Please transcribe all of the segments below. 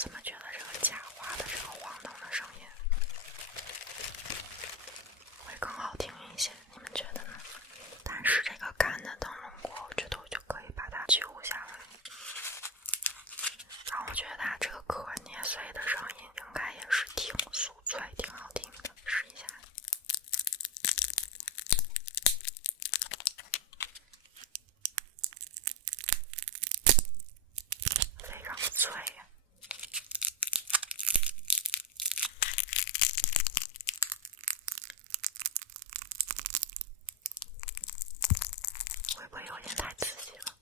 怎么觉得这个假花的这个晃动的声音会更好听一些？你们觉得呢？但是这个干的灯笼锅，我觉得我就可以把它揪下来。然后我觉得它这个壳捏碎的声音应该也是挺酥脆、挺好听的，试一下。非常脆呀。会不会有点太刺激了？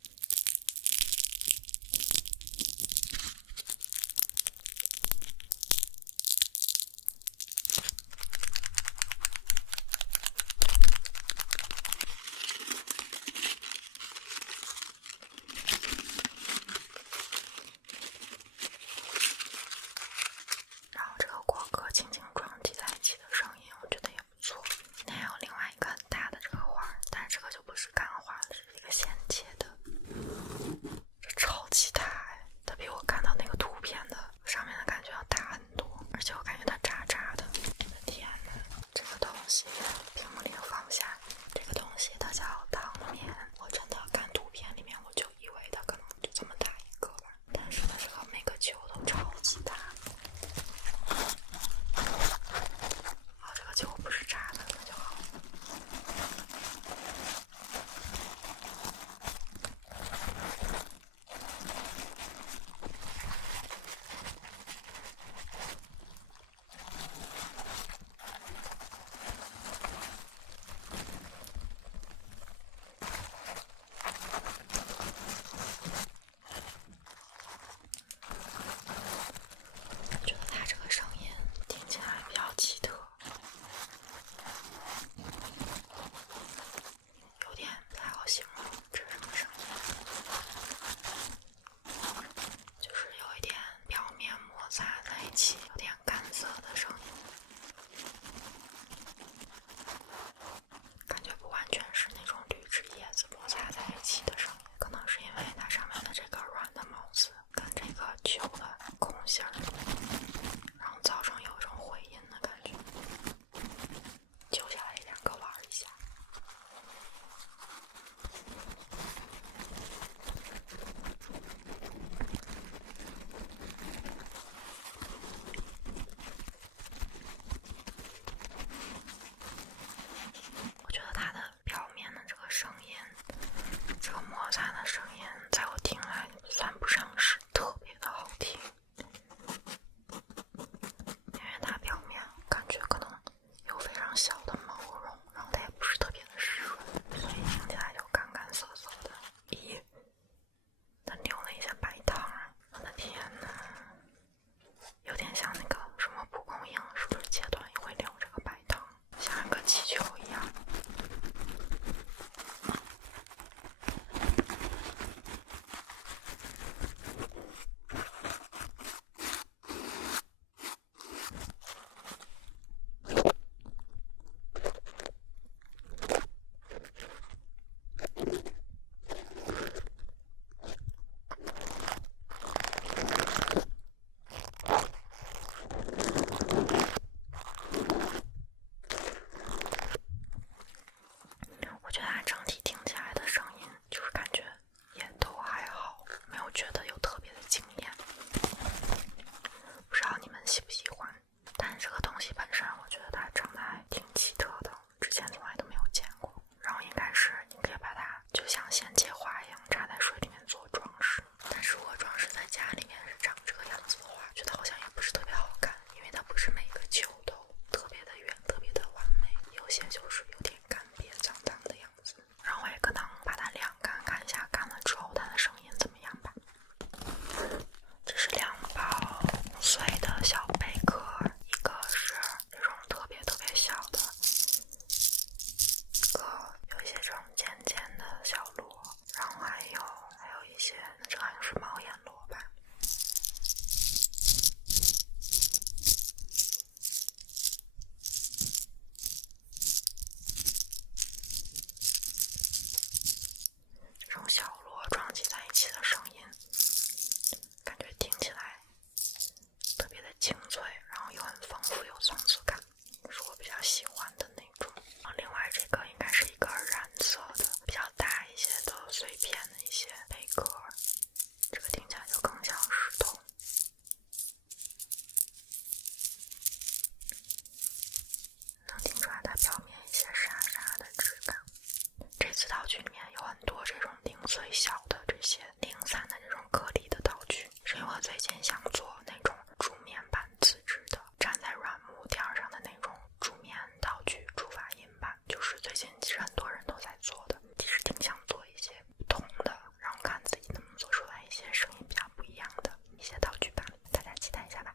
最小的这些零散的这种颗粒的道具，是因为我最近想做那种竹面板自制的站在软木垫上的那种竹面道具竹发音板，就是最近其实很多人都在做的，其实挺想做一些不同的，然后看自己能不能做出来一些声音比较不一样的一些道具吧，大家期待一下吧。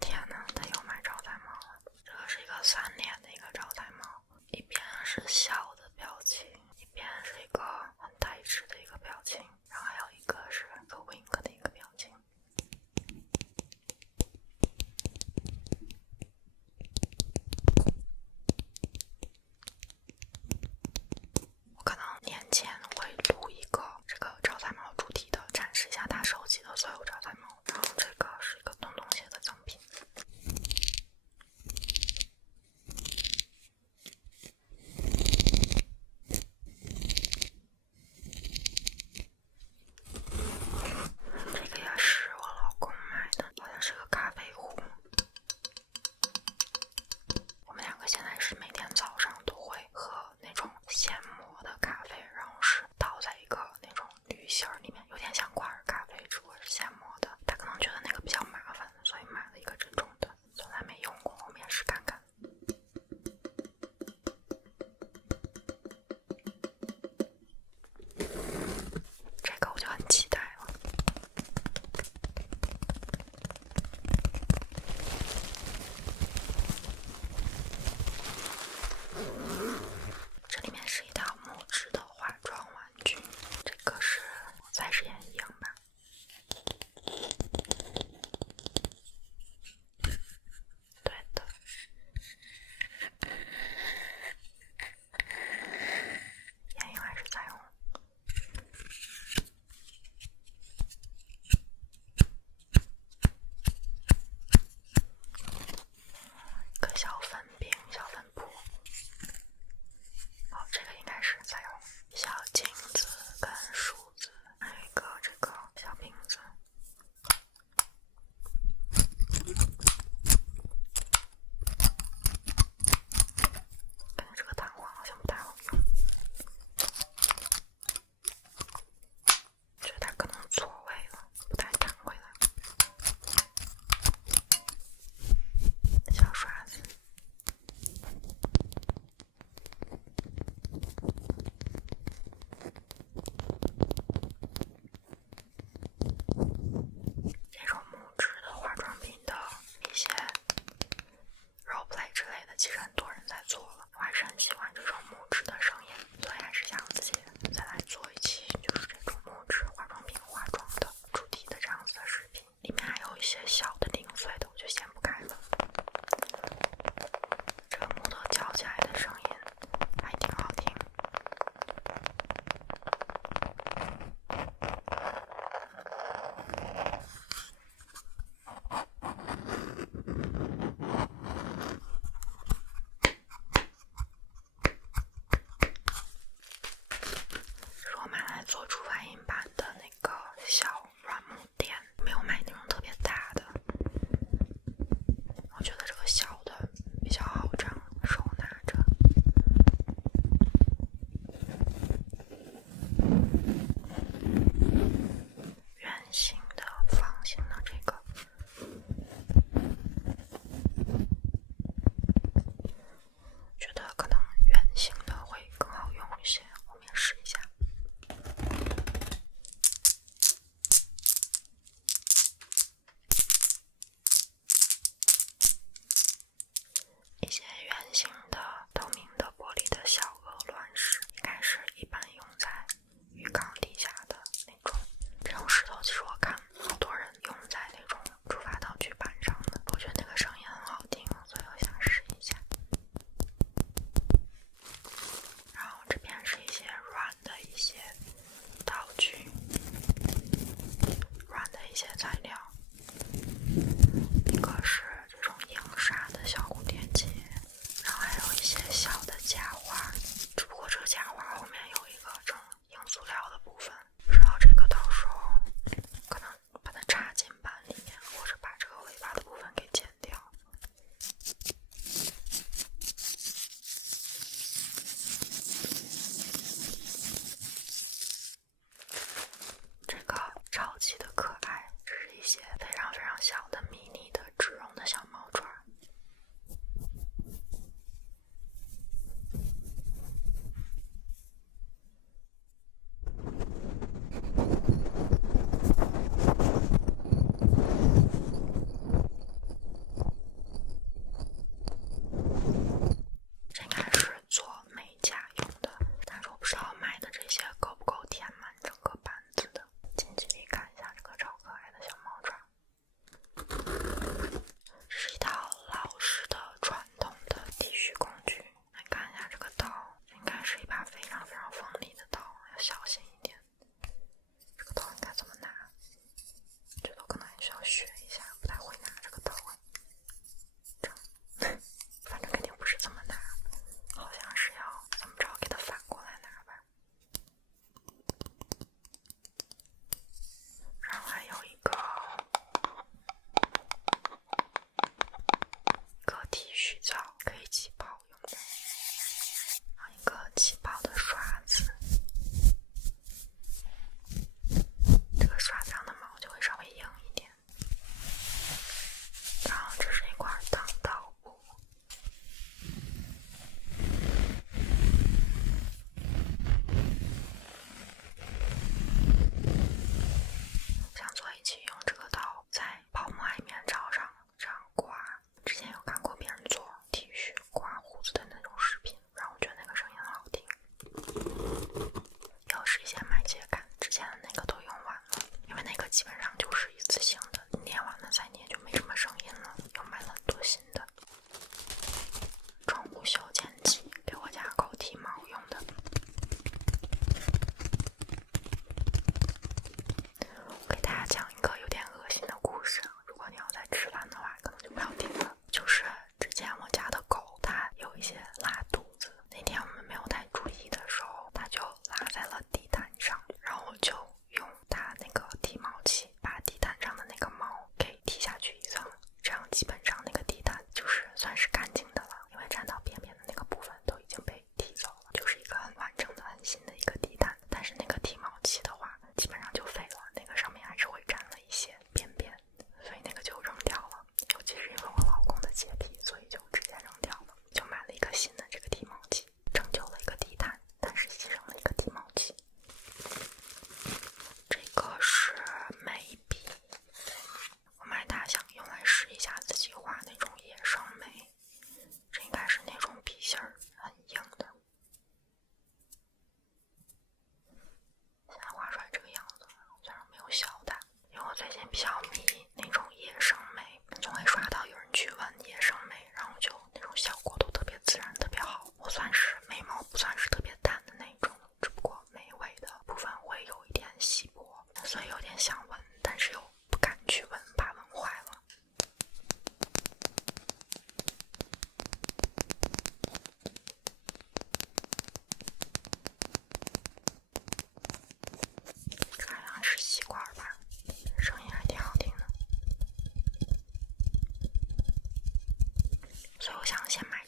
天哪，他又买招财猫了，这个是一个3连的一个招财猫，一边是笑的表情，一边是一个很呆滞的一个表情，然后还有一个是一个 wink 的一个表情。我可能年前会录一个这个招财猫主题的，展示一下他收集的所有招财猫，然后这个是一个东东鞋的赠品。这个也是我老公买的，好像是个咖啡壶。我们两个现在是每天早上都会喝那种现磨的咖啡，然后是倒在一个那种滤芯里面，有点像挂耳咖啡，只不过是现磨的。他可能觉得那个比较麻烦，所以买了一个这种的，从来没用过，我们也试看看。这个我就很期待了。这里面是一条木质的化妆玩具，这个是再实验一样吧。对的。眼影还是彩虹。一个小粉饼，小粉扑。哦，这个应该是彩虹。小镜子跟梳子，还有一个这个小瓶子。感觉这个弹簧好像不太好用，觉得它可能错位了，不太弹回来。小刷子。这种木质的化妆品的一些 roleplay 之类的，其实很多人在做了，我还是很喜欢这种木质的声音，所以还是想自己再来做一期就是这种木质化妆品化妆的主题的这样子的视频，里面还有一些小的零碎的，我就先不开了。这个木头搅起来的声音还挺好听。是我买来做竹发音版的那个小软木垫，没有买那种特别大的，常小的迷你的植绒的小毛爪。这应该是做美甲用的，但是我不知道买的这些够不够填满整个板子的。近距离看一下这个超可爱的小毛爪。这是一套老式的传统的剃须工具，来看一下这个刀，这应该是一把非常非常锋利的刀，要小心一点。这个刀应该怎么拿？觉得我可能还需要学一下，不太会拿这个刀。这样，反正肯定不是这么拿，好像是要怎么着给它反过来拿吧。然后还有一个剃须皂，可以起泡用的，还有一个起泡的刷子。这个刷子上的毛就会稍微硬一点。然后这是一块烫刀布。想做一期用这个刀在泡沫海绵罩上这样刮。之前有看过别人做剃须刮胡子的那种视频，然后我觉得那个声音很好听。又是一些麦秸秆，之前的那个都用完了，因为那个基本上就是一次性的，捏完了再捏就没什么声音了，又买了很多新的。宠物修剪机，给我家狗剃毛用的。我给大家讲一个有点恶心的故事，如果你要在吃饭的话可能就不要听了。就是之前我家的狗它有一些拉肚子，那天我们没有太注意的时候，它就拉在了地毯上，然后我就用它那个剃毛器把地毯上的那个毛给剃下去一层，这样基本上那个地毯就是算是干净的了，因为沾到边边的那个部分都已经被剃走了，就是一个很完整的很新的一个地毯。但是那个剃毛器的话基本上就废了，那个上面还是会沾了一些边边，所以那个就扔掉了。尤其是因为我老公的洁癖，所以就直接扔掉了，就买了一个新的这个剃毛器，拯救了一个地毯，但是牺牲了一个剃毛器。这个是眉笔，我买它想用来试一下自己画那种野生眉，这应该是那种笔芯儿很硬的。现在画出来这个样子，虽然没有削它，因为我最近比较迷那种野生眉，总会刷到有人去问野生眉，然后就那种效果都特别自然，特别好。我算是眉毛不算是特别淡的那种，只不过眉尾的部分会有一点稀薄，所以有点想纹，但是又不敢去纹，怕纹坏了。这好像是吸管吧，声音还挺好听的。所以我想先买